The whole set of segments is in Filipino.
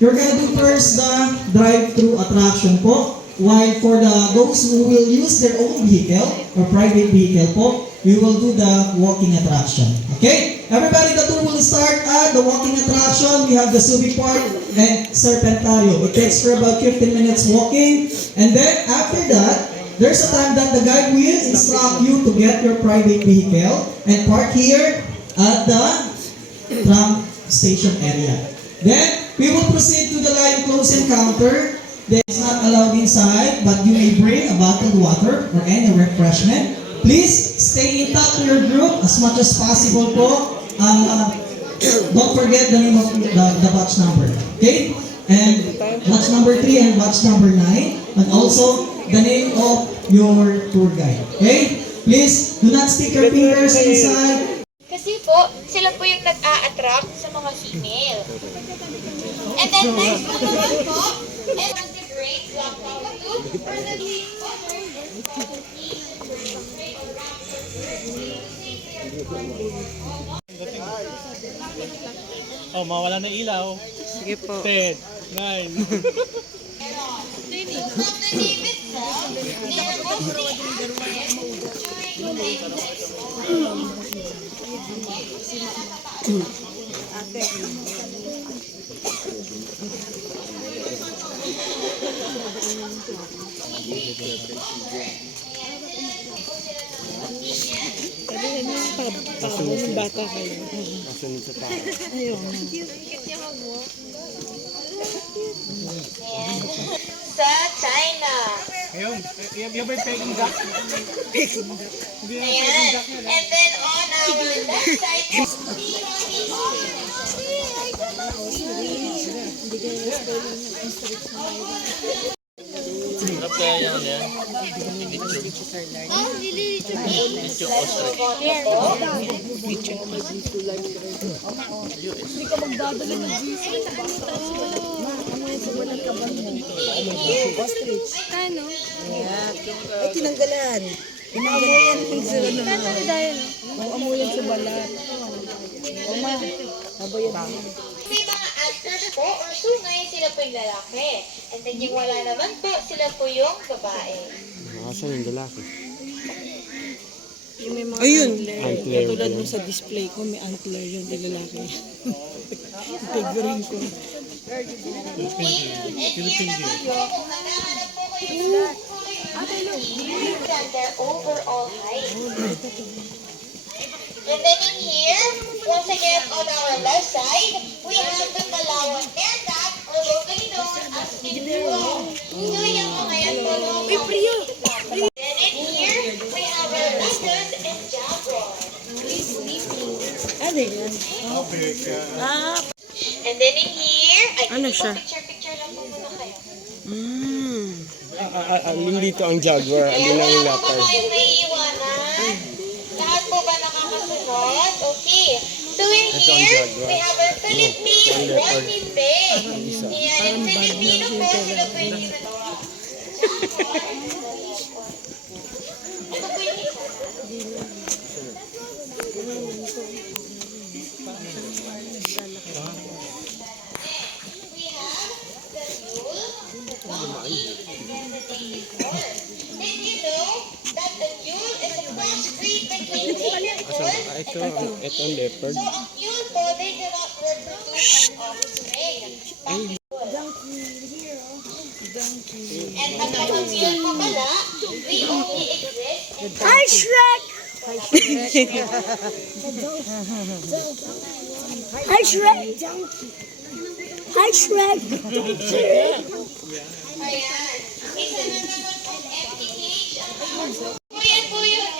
You're gonna do first the drive-through attraction po. While for those who will use their own vehicle or private vehicle po, we will do the walking attraction. Okay? Everybody, the tour will start at the walking attraction. We have the Subic Park and Serpentario. It takes for about 15 minutes walking. And then after that, there's a time that the guide will instruct you to get your private vehicle and park here at the tram station area. Then, we will proceed to the live closing counter. That is not allowed inside, but you may bring a bottled water or any refreshment. Please stay in touch with your group as much as possible po. Don't forget the name of the batch number. Okay? And batch number 3 and batch number 9. And also the name of your tour guide. Okay? Please do not stick your fingers inside. Kasi po, sila po yung nag-a-attract sa mga female. And then next po naman po, is the great black cockatoo or the green water is probably Oh, mawala na ilaw. Sige po. 10, 9. Nasunod bata kayo. Nasunod sa tao. Ayun. sa China. Ayun, yung ba yung peking duck? Ayan. And then on our left side, Sarap kaya yan yan. Ano? Ay, tinanggalan. Tinanggalan yung sa ano. Ano dahil? Amuyan sa balat. Oma, mabayan. may mga actors po or sungay, sila po yung lalaki. And then yung wala naman po, sila po yung babae. Asan yung lalaki? Yung may mga Ayun. antler. Antler. Katulad nung sa display ko, may antler yung lalaki. Figuring ko. And here naman po, kung hanahanap po kayo than their overall height. And then in here, once again on our left side, we have the Palawan Bear Cat, or locally known as Minduro. So yan po ngayon po nung Then in here, we have our Lizard and Jaguar. Ano yan? And then in here, Ano siya? picture lang po muna kayo. Alin dito ang jaguar, alin ang Wala po ba leopard. kayong naiiwanan? Lahat po ba nakakasunod? Okay. So in Ito ang here, jaguar. we have our Philippine Ito ang leopard. Rodney Pig. Yan, yung Filipino po, sila po yung Ito po yung isa. We have the mule, the donkey, and the daily horse. Did you know that the mule is a crossbreed between daily horse Ito and ang leopard. So, ang mule po, they do not reproduce an offspring. But and ang mga mule po pala, we only exist in Hi, Shrek! Hi, Shrek! Hi, Shrek! Ayan. Isa na naman pong empty cage ang tawag po. Yan po yun.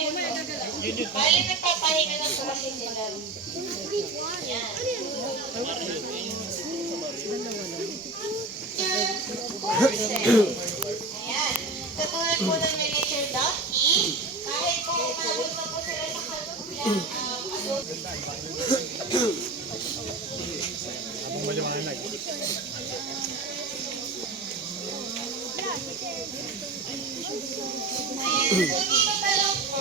Bali, nagpapahinga na po kasi sila. Yan. Ayan. Katulad po ng miniature donkey, kahit po umabot na po sila sa kalukuyan, Abang maliwanag. dito pa lang po,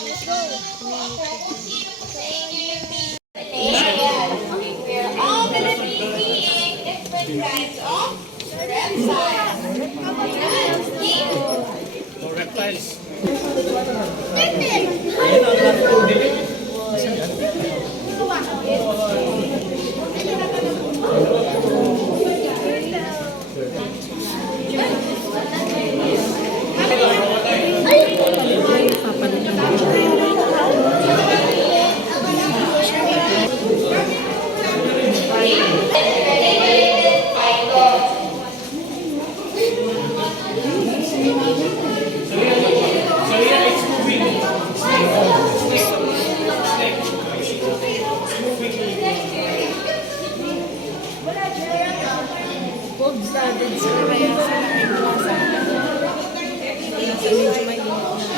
nagtatanong po ako kung sino po sa inyo yung Ayan. We're all gonna be seeing different kinds of reptiles.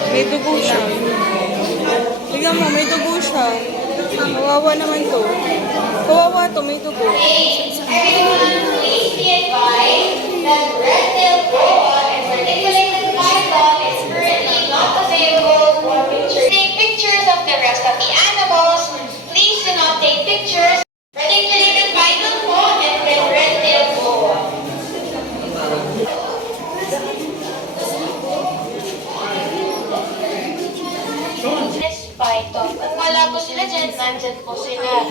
May dugo siya. Tignan mo, may dugo siya. Kawawa naman to. Kawawa to, may dugo. Everyone, please be advised that red-tailed boa and reticulated python is currently not available for pictures. Take pictures of the rest of the animals. Please do not take pictures. Reticulated python po and then red-tailed boa. Yes, python. Kung wala po sila dyan, nandyan po sila.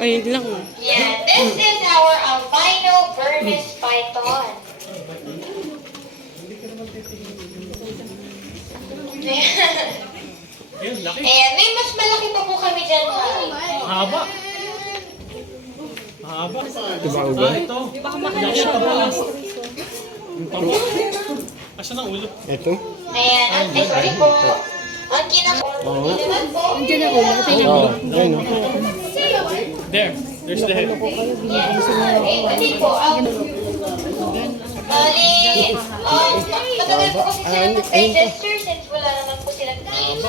Ayun lang. Yeah, this is our albino Burmese python. Ayan, may mas malaki pa po kami dyan. Haba. Haba. Diba ang ulo? Ito. Nakita pa lang. Yung tabo. Asa ng ulo? Ito? Ayan, ay sorry po. Ang kinakakulinan po. Oo, ayun o. There. There's the head. Yes, hindi po. Bali, matagal po kasi sila mag-register since wala naman po silang name.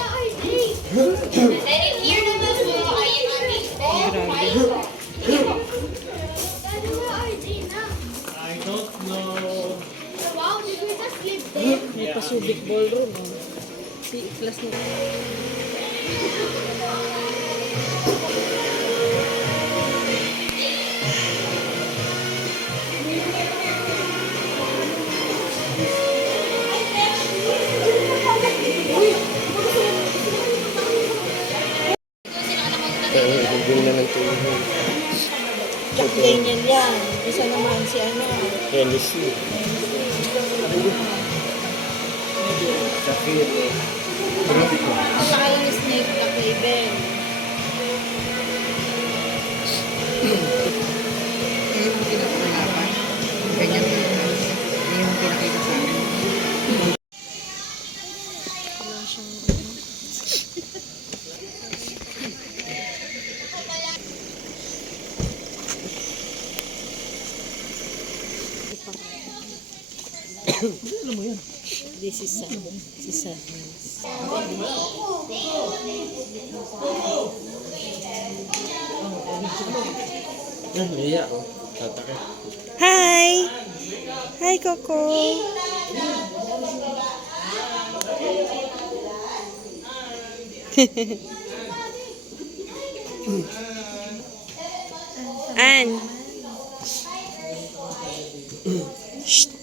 And then in here naman po ay yung aming python. I don't know. May pasubik ballroom. Oh. Si class na. Hindi na ng tulog. Jack Daniel yan. Isa naman si ano. Hennessy. Ang pangalan ni Snake Black Raven. This is si Sadness. Yan, Leia. Tatakit. Hi! Hi, Coco! Ann! Shh!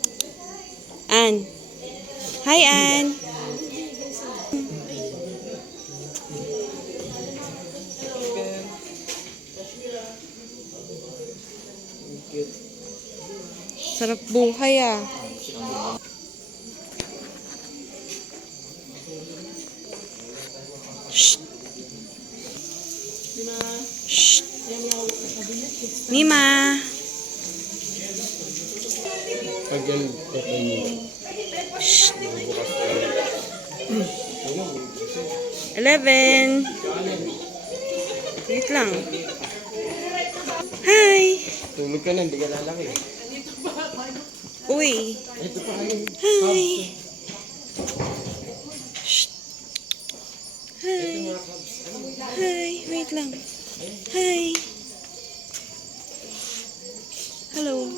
Ann! Hi, Ann! Sarap buhay ah. Shh. Shh. Mima. Pag yan, open mo. Shh. Bukas 11. Wait lang. Hi. Tulog ka na, hindi ka lalaki. Uy. Ito pa kayo. Hi. Shh. Hi. Hi. Wait lang. Hi. Hello.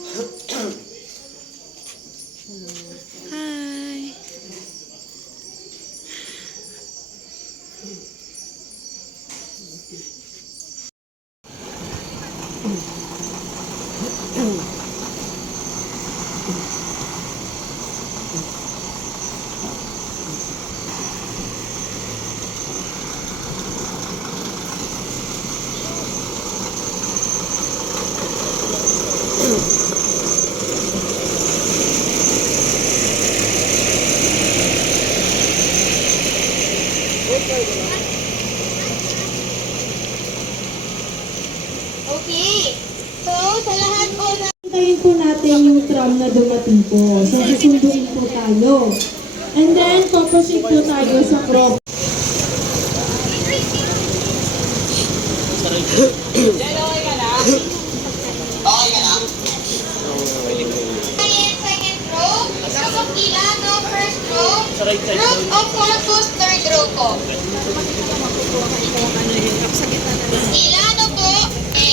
Hi. Okay. So, sa lahat po na Hintayin po natin yung tram na dumating po. So, susunduin po tayo. And then, paproceed po tayo sa crop. second row, group of Ilano, first row, group of Corpus, third row po. Ilano po, A.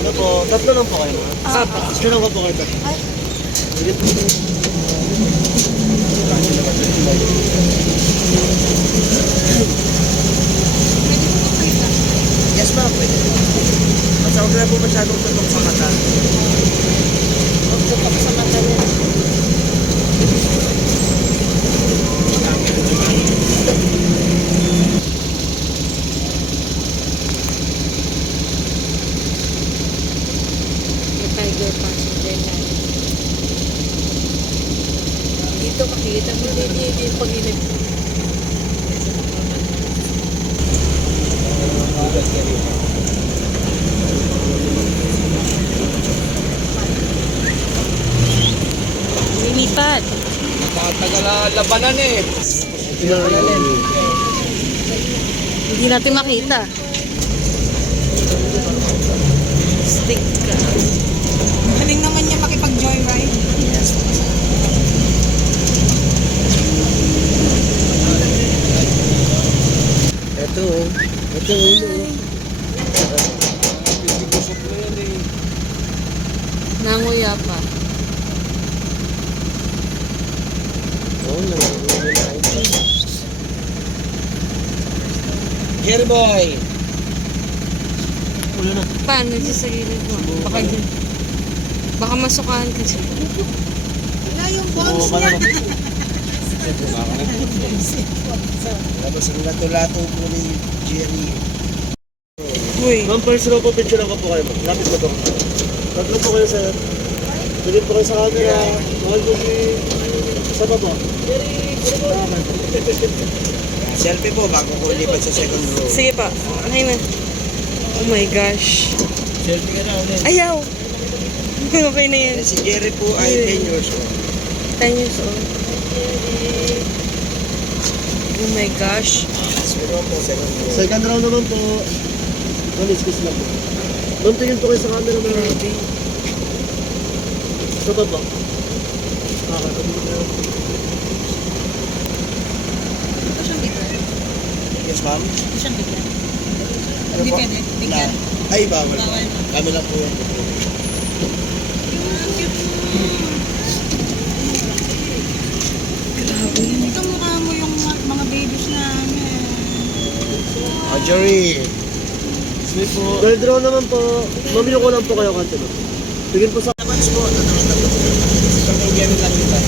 Ano po, tatlo lang po kayo mga? Sure lang po kayo tatlo. Yes ma'am, pwede. Basta huwag na po masyadong tutok sa mata. Huwag tutok sa mata niya. Tiger passenger na. Dito makikita mo dito yung pag-inip. Lilipad. Tagal labanan eh. Hindi natin makita. Stick ka. Galing naman niya makipag-joyride. Ito oh. Ito oh. Nanguya pa. Oo naman. Here boy. Ulo na. Paano siya sa gilid mo? Baka masukahan ka siya. Wala yung bones niya. Tapos ang lato-lato po ni Jerry. Uy. Ma'am, first row po, picture ako po kayo. Lapit mo to. Tatlo po kayo sir. Bigyan po kayo sa camera. Mahal po si... Sa baba. Selfie po bago ko lipat sa second row. Sige pa. Ay na. Oh my gosh. Selfie ka na ulit. Ayaw. Okay na yan. Si Jerry po ay 10 years old. 10 years old. Oh my gosh. Pero po, second row. Second round naman po. Malis, kiss lang po. Ma'am, tingin po kayo sa camera mo. Grabe. Sa baba. Yes ma'am? Hindi pwede. Bigyan. Ay, bawal. Kami lang po yan. Ito mukha mo yung mga babies namin. Jerry. Sweet po. Third round naman po. Mamili ko lang po kayo kanto na. Tingin po sa... Labas po. Sa pamilya lang kita.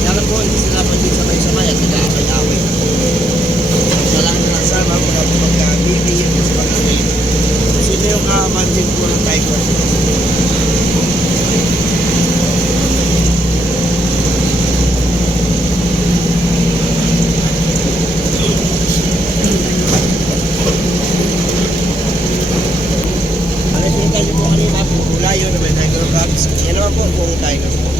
Kaya po, hindi sila pa din sabay-sabay at nag-aaway-aaway na po. Wala na lang sama, wala po magka-baby at mas pag-away. Sino yung ka-abandon po ng tiger? Ang nakita niyo po kanina po, layo na may tiger cubs. Yan naman po, buong tiger po.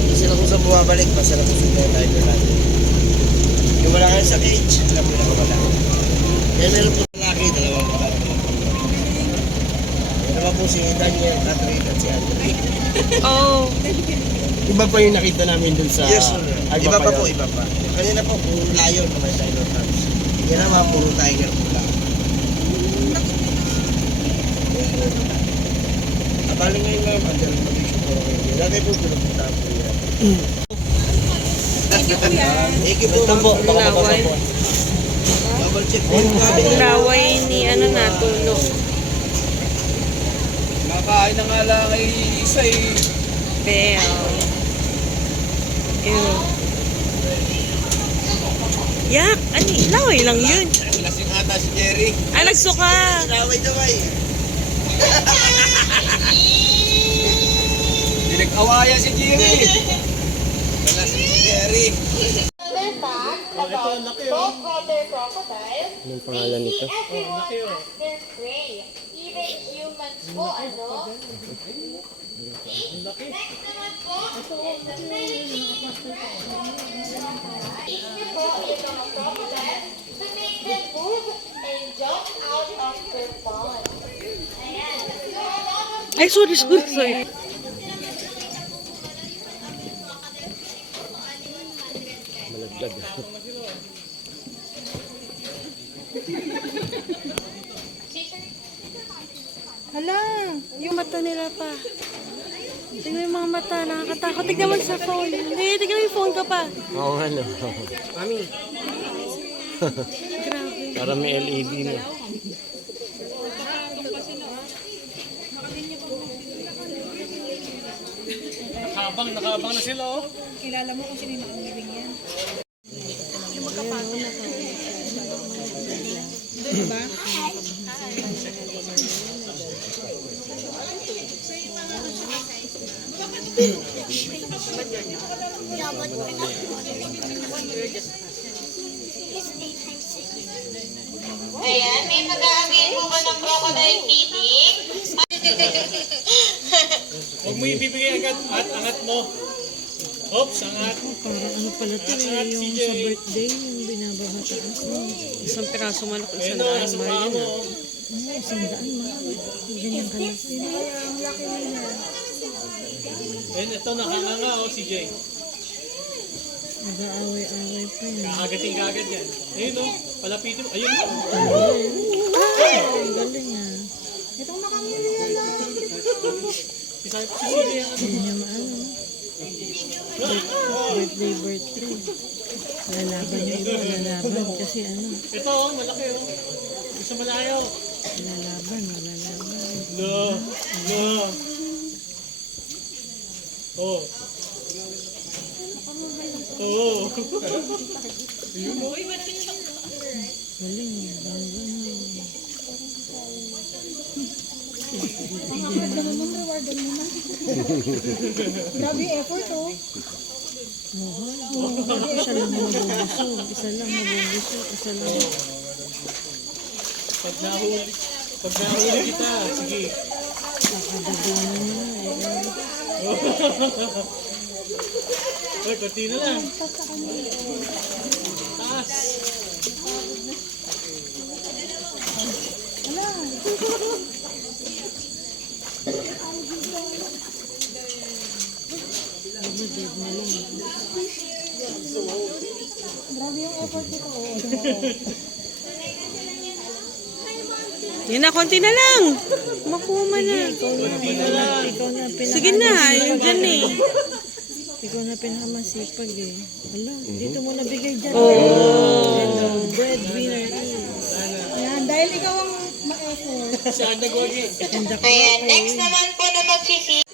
Hindi sila kung saan bumabalik, basta na kung saan yung tiger natin. Yung wala nga sa cage, alam mo na wala. Yan meron po lalaki, dalawang babae. Yan naman po si Daniel, Catherine at si Andre. Oh. Iba pa yung nakita namin dun sa... Yes, sir. Iba pa po, yun. iba pa. Kanina po, puro lion na may tiger cubs. Yan naman, puro tiger po lang. Abali ngayon ma'am, andyan ang mag-issue po kayo. Dati po, pinupunta po yan. Thank you po, ma'am. Ito po, baka Laway. mabasa po. Double check po yung gabi. Laway ni ano na, tulo. Makain na nga lang ay isa eh. Bell. Ew. Yak! Ano? Laway lang yun. Lasing ata si Jerry. Ah, nagsuka! Laway. Pinag-awayan si Jerry. Lasing si Jerry. Another fact about saltwater crocodiles, Anong pangalan nito? everyone has their prey. Even humans po, ano? Next naman po is the centipede. Easy po yung mga crocodiles to make them move and jump out of their pond. Ayan. So, a lot of Ay, sorry. Malaglag. Hala, yung mata nila pa. Tingnan yung mga mata, nakakatakot. Tignan mo sa phone. Hindi, tignan mo yung phone ka pa. Oo nga no. Mami. Grabe. Para may LED na. Nakaabang na sila oh. Kilala mo kung sino yung nakamiving yan. Ayan, may mag-aagay po ba ng crocodile feeding? Huwag mo ibibigay agad at angat mo. Oops, angat. Parang ano pala ito Angat eh, si yung Jay. sa birthday, yung binababataas. Isang piraso manok, Ayun isang o, daan nasa mahal paa yun mo. ah. oh. Isang daan mahal. Ganyan kalaki. Ayun, ito nakanganga oh, si Jay. Nag-aaway-aaway pa yan. Kakagating kagad yan. Ayun o, palapitin mo. Ayun o. Ay, ang galing ah. Si Jay yan. Hindi niya maano. Birthday. Lalaban yung iba, lalaban. Kasi ano, Ito oh, malaki oh. Gusto malayo. lalaban. No. Oh. Oh. Galing ah. Grabe effort, oh. Isa lang mabubusog. Isa lang. Pag nahuli kita, sige. Nakadabunan na eh. Uy, konti na lang. Taas. Yan na, konti na lang. Makuha mo na. Konti na lang. Sige na, yun dyan eh. Ikaw na pinakamasipag eh. Hala, dito mo nabigay dyan. Oh. Breadwinner is. Yan, dahil ikaw ang ma-effort. Siya ang nagwagi. Ayan, next naman po na mag-feed.